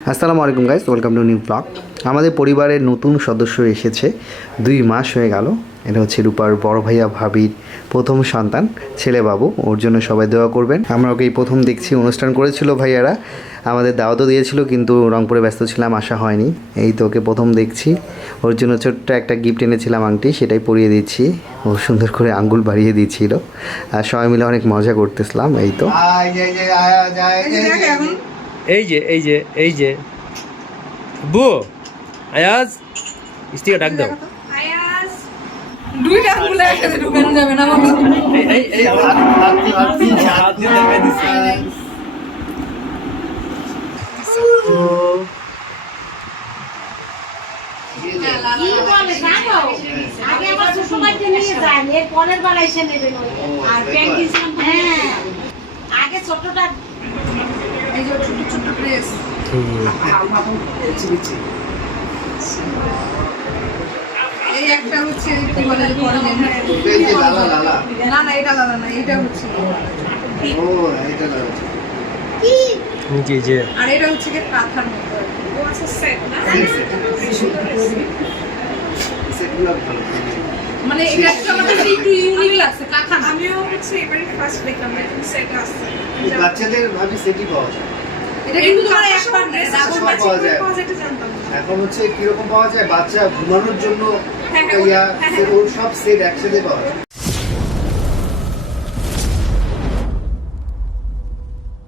আসসালামু আলাইকুম guys welcome to new blog আমাদের পরিবারের নতুন সদস্য এসেছে দুই মাস হয়ে গেল এটা হচ্ছে রূপার বড় ভাইয়া ভাবির প্রথম সন্তান ছেলে বাবু ওর জন্য সবাই দোয়া করবেন আমরা ওকে প্রথম দেখছি অনুষ্ঠান করেছিল ভাইয়ারা আমাদের দাওয়াতও দিয়েছিল কিন্তু রংপুরে ব্যস্ত ছিলাম আসা হয়নি এই তো ওকে প্রথম দেখছি ওর জন্য ছোট্ট একটা গিফট এনেছিলাম আংটি সেটাই পরিয়ে দিচ্ছি ও সুন্দর করে আঙ্গুল বাড়িয়ে দিচ্ছিল আর সবাই মিলে অনেক মজা করতেছিলাম এই তো এই যে এই যে এই যে। বু আয়াজ? স্ত্রীকে ডাক দাও। দুইটা একসাথে ঢুকানো যাবে না বাবা। এই এই আগে ছোটটা এই যে ছোট ছোট ড্রেস। এই একটা হচ্ছে কি বলে যে পরে যে না না এটা লালা না এটা হচ্ছে। জি জি। আর এটা হচ্ছে কি কাঁথার মতো। ও আচ্ছা সেট না? মানে এটা একটু ইউনিক লাগছে কাঁথা। আমিও হচ্ছে এবারে ফার্স্ট দেখলাম এরকম সেট আসছে। বাচ্চাদের ভাবি সেটি পাওয়া যায়? এটা কিন্তু তোমার একবার না ডাবল ম্যাচ পাওয়া যায়। এটা জানতাম এখন হচ্ছে কীরকম পাওয়া যায়? বাচ্চা ঘুমানোর জন্য হ্যাঁ, হ্যাঁ, ইয়া হ্যাঁ। ওর সব সেট একসাথে পাওয়া যায়।